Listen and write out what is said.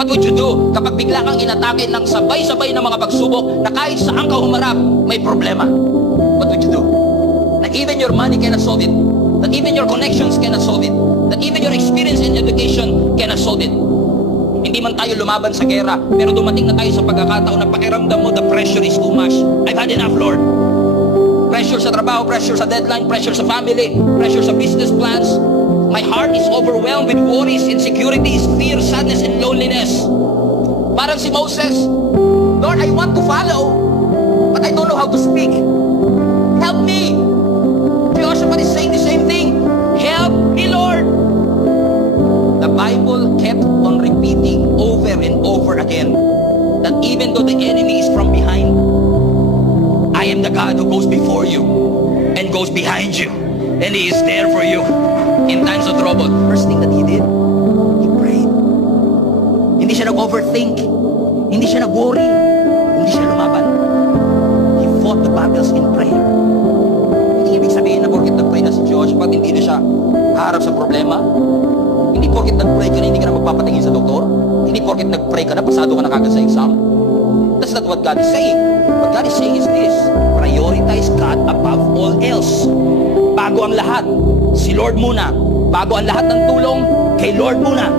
What would you do kapag bigla kang inatake ng sabay-sabay na mga pagsubok na kahit saan ka humarap, may problema? What would you do? That even your money cannot solve it. That even your connections cannot solve it. That even your experience and education cannot solve it. Hindi man tayo lumaban sa gera, pero dumating na tayo sa pagkakataon na pakiramdam mo, the pressure is too much. I've had enough, Lord. Pressure sa trabaho, pressure sa deadline, pressure sa family, pressure sa business plans. My heart is overwhelmed with worries, insecurities, fear, sadness, and loneliness. Parang si Moses, Lord, I want to follow, but I don't know how to speak. Help me. Jehoshaphat is saying the same thing. Help me, Lord. The Bible kept on repeating over and over again that even though the enemy is from behind, I am the God who goes before you and goes behind you, and He is there for you in times of trouble. First thing that he did, he prayed. Hindi siya nag-overthink, hindi siya nag-worry, hindi siya lumaban. He fought the battles in prayer. Hindi ibig sabihin na porket nag-pray na si Jehoshaphat, hindi na siya harap sa problema. Hindi porket nag-pray ka na, hindi ka na magpapatingin sa doktor. Hindi porket nag-pray ka na, pasado ka na kagad sa exam. That's not what God is saying. What God is saying is this: prioritize God above all else. Bago ang lahat, si Lord muna. Bago ang lahat ng tulong, kay Lord muna.